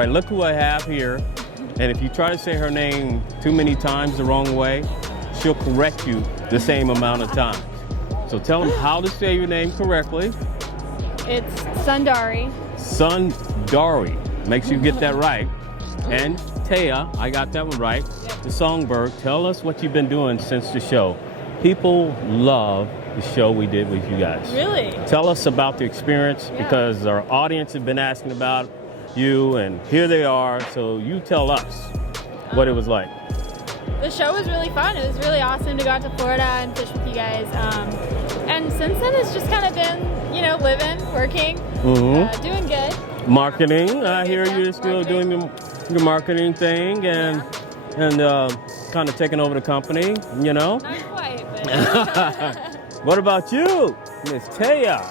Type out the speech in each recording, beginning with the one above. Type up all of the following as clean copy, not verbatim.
right, look who I have here. And if you try to say her name too many times the wrong way, she'll correct you the same amount of times. So tell them how to say your name correctly. It's Sundari. Sundari. Make sure you get that right. And Taya, I got that one right. The Songbird, tell us what you've been doing since the show. People love the show we did with you guys. Really? Tell us about the experience because our audience has been asking about you and here they are. So you tell us what it was like. The show was really fun. It was really awesome to go out to Florida and fish with you guys. And since then, it's just kind of been, you know, living, working, doing good. Marketing. I hear you're still doing your marketing thing and kind of taking over the company, you know? Not quite, but... What about you, Miss Taya?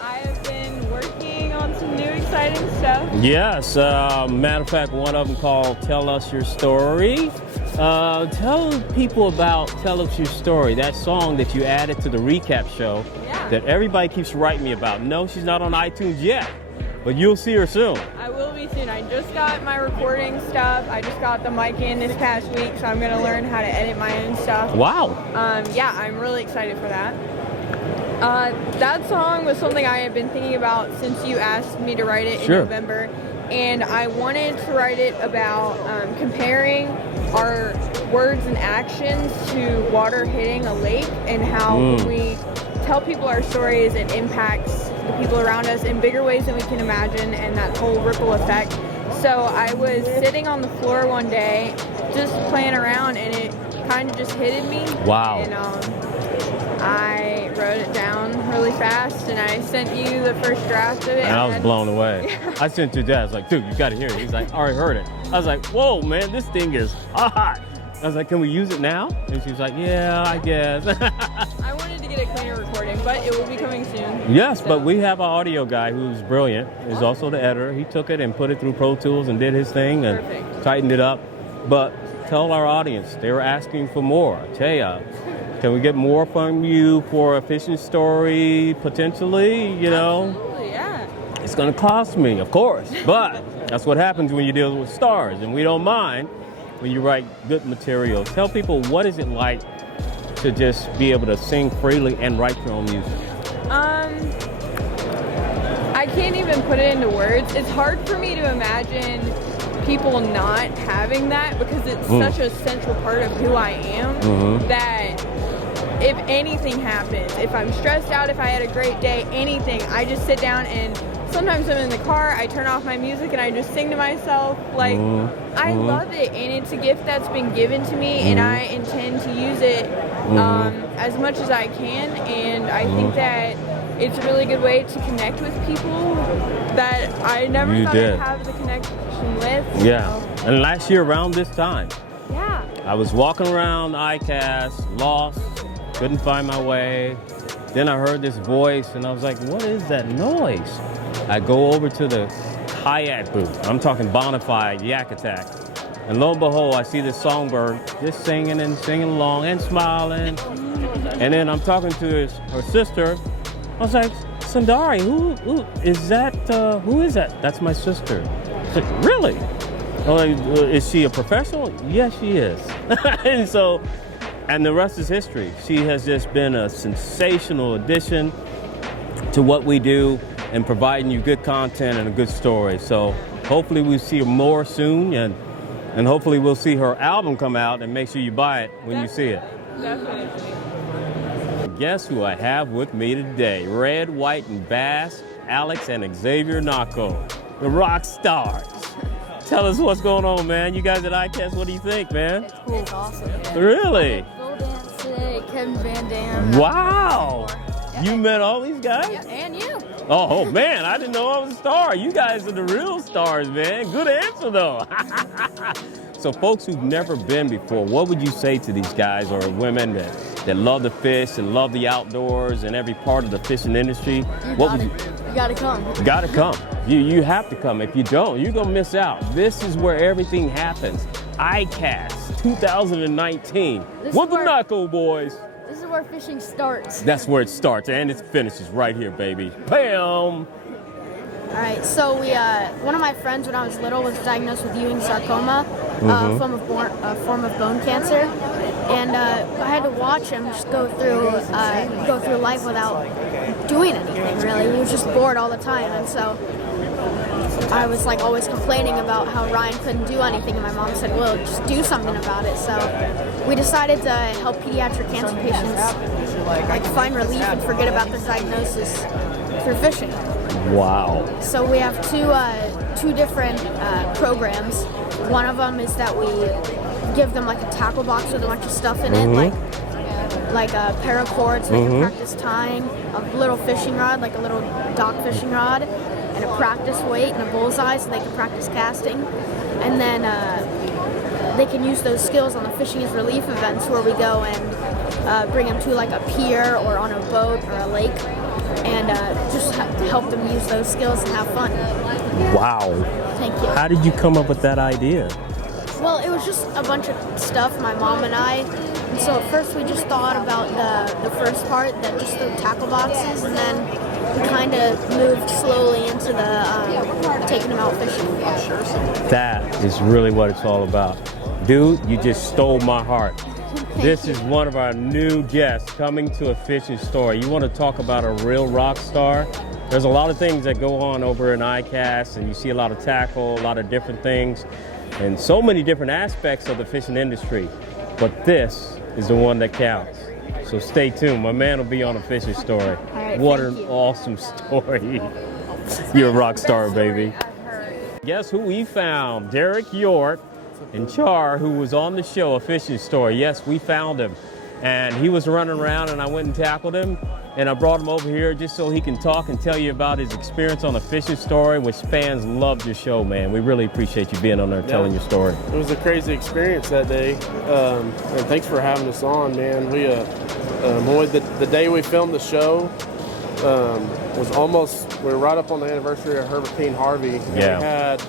I have been working on some new exciting stuff. Yes, matter of fact, one of them called Tell Us Your Story. Tell people about Tell Us Your Story, that song that you added to the recap show that everybody keeps writing me about. No, she's not on iTunes yet, but you'll see her soon. I will be soon. I just got my recording stuff. I just got the mic in this past week, so I'm going to learn how to edit my own stuff. Wow. Yeah, I'm really excited for that. That song was something I had been thinking about since you asked me to write it in November. And I wanted to write it about comparing our words and actions to water hitting a lake, and how when we tell people our stories, it impacts the people around us in bigger ways than we can imagine, and that whole ripple effect. So I was sitting on the floor one day just playing around, and it kind of just hit me. Wow. And I wrote it down really fast, and I sent you the first draft of it. And I was blown away. I sent to Dad. I was like, dude, you got to hear it. He's like, I already heard it. I was like, whoa, man, this thing is hot. I was like, can we use it now? And she was like, yeah, I guess. I wanted to get a cleaner recording, but it will be coming soon. Yes, but we have an audio guy who's brilliant. He's also the editor. He took it and put it through Pro Tools and did his thing and tightened it up. But tell our audience, they were asking for more. Taya, can we get more from you for a fishing story, potentially, you know? Absolutely, yeah. It's going to cost me, of course, but that's what happens when you deal with stars, and we don't mind when you write good material. Tell people, what is it like to just be able to sing freely and write your own music? I can't even put it into words. It's hard for me to imagine people not having that, because it's such a central part of who I am, that if anything happens, if I'm stressed out, if I had a great day, anything, I just sit down, and sometimes I'm in the car, I turn off my music and I just sing to myself. Like, I love it, and it's a gift that's been given to me, and I intend to use it as much as I can, and I think that it's a really good way to connect with people that I never thought I'd have the connection with. Yeah, and last year around this time, I was walking around ICAST, lost, couldn't find my way. Then I heard this voice, and I was like, what is that noise? I go over to the kayak booth. I'm talking Bonafide, Yak Attack. And lo and behold, I see this songbird just singing and singing along and smiling. And then I'm talking to her sister. I was like, Sundari, who is that? Who is that? That's my sister. She's like, really? I'm like, is she a professional? Yes, she is. And the rest is history. She has just been a sensational addition to what we do and providing you good content and a good story. So hopefully we'll see her more soon, and hopefully we'll see her album come out, and make sure you buy it when you see it. Definitely. Guess who I have with me today? Red, White, and Bass, Alex and Xavier Naco, the rock stars. Tell us what's going on, man. You guys at ICAST, what do you think, man? It's cool. It's awesome. Yeah. Really? Full dance today, Kevin Van Dam. Wow. You met all these guys? Yeah, and you. Oh, man, I didn't know I was a star. You guys are the real stars, man. Good answer, though. So folks who've never been before, what would you say to these guys or women that love to fish and love the outdoors and every part of the fishing industry? You gotta come. You gotta come. You have to come. If you don't, you're gonna miss out. This is where everything happens. ICAST 2019. What the Naco boys? This is where fishing starts. That's where it starts, and it finishes right here, baby. Bam! right, so one of my friends when I was little was diagnosed with Ewing sarcoma, a form of bone cancer, and I had to watch him just go through life without doing anything really. He was just bored all the time, and so I was like always complaining about how Ryan couldn't do anything, and my mom said, well, just do something about it. So we decided to help pediatric cancer patients like find relief and forget about their diagnosis through fishing. Wow. So we have two different programs. One of them is that we give them like a tackle box with a bunch of stuff in it, like a paracord so they can practice tying, a little fishing rod, like a little dock fishing rod, and a practice weight and a bullseye so they can practice casting. And then they can use those skills on the fishing as relief events where we go and bring them to like a pier or on a boat or a lake, and just help them use those skills and have fun. Wow. Thank you. How did you come up with that idea? Well, it was just a bunch of stuff, my mom and I. And so at first we just thought about the first part, that just the tackle boxes, and then we kind of moved slowly into the taking them out fishing. That is really what it's all about. Dude, you just stole my heart. This is one of our new guests coming to a fishing story. You want to talk about a real rock star? There's a lot of things that go on over in ICAST, and you see a lot of tackle, a lot of different things, and so many different aspects of the fishing industry. But this is the one that counts. So stay tuned. My man will be on a fishing story. Right, what an awesome story. You're a rock star, baby. Guess who we found? Derek York and Char, who was on the show, A Fishing Story. Yes, we found him. And he was running around, and I went and tackled him. And I brought him over here just so he can talk and tell you about his experience on A Fishing Story, which fans loved your show, man. We really appreciate you being on there telling your story. It was a crazy experience that day. And thanks for having us on, man. We the day we filmed the show was we were right up on the anniversary of Hurricane Harvey. And we had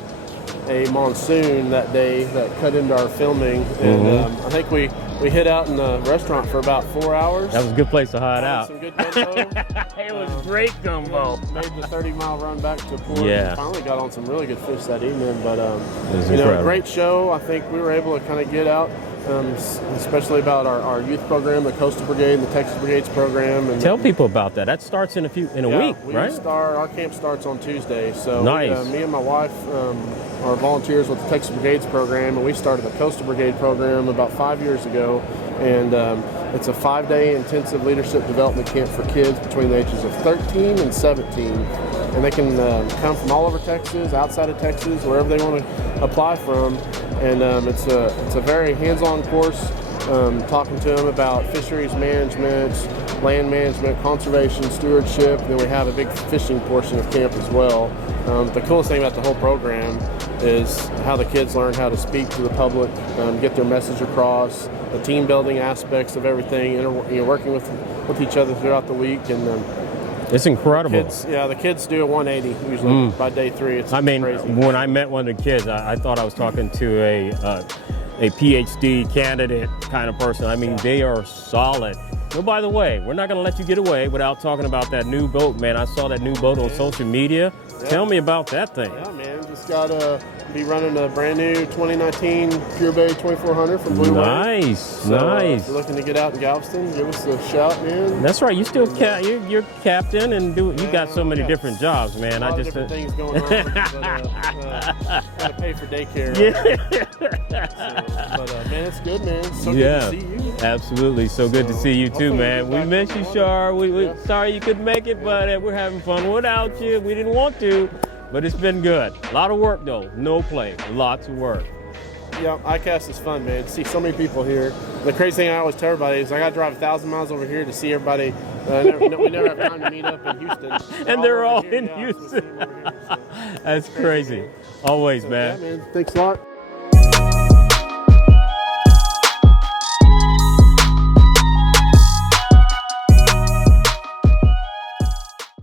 a monsoon that day that cut into our filming. And I think we hid out in the restaurant for about 4 hours. That was a good place to hide out. Some good gumbo. It was great gumbo. Made the 30-mile run back to port. Yeah. And finally got on some really good fish that evening. But it was incredible. Great show. I think we were able to kind of get out, especially about our youth program, the Coastal Brigade, and the Texas Brigades program. And tell people about that. That starts in a week, right? Our camp starts on Tuesday. So nice. Me and my wife are volunteers with the Texas Brigades program, and we started the Coastal Brigade program about 5 years ago. And it's a 5-day intensive leadership development camp for kids between the ages of 13 and 17. And they can come from all over Texas, outside of Texas, wherever they want to apply from. And it's a very hands-on course, talking to them about fisheries management, land management, conservation, stewardship. And then we have a big fishing portion of camp as well. The coolest thing about the whole program is how the kids learn how to speak to the public, get their message across, the team building aspects of everything, working with each other throughout the week. And it's incredible. The kids do a 180 usually by day 3. It's crazy. When I met one of the kids, I thought I was talking to a PhD candidate kind of person. I mean, they are solid. Oh, by the way, we're not going to let you get away without talking about that new boat, man. I saw that new boat on social media. Yeah. Tell me about that thing. Yeah, man. Just got to be running a brand new 2019 Pure Bay 2400 from Blue Wave. Nice. If you're looking to get out in Galveston, give us a shout, man. That's right. You still you're captain and you got so many different jobs, man. A lot of different things going on, but gotta pay for daycare. Right? Man, it's good, man. It's so good to see you. Absolutely. So good to see you too, man. We miss you, Char. We sorry you couldn't make it, but we're having fun without you. We didn't want to, but it's been good. A lot of work though. No play. Lots of work. Yeah, ICAST is fun, man. To see so many people here. The crazy thing I always tell everybody is I got to drive 1,000 miles over here to see everybody. We never have time to meet up in Houston. And they're all in Houston. That's crazy. Always, man. Yeah, man. Thanks a lot.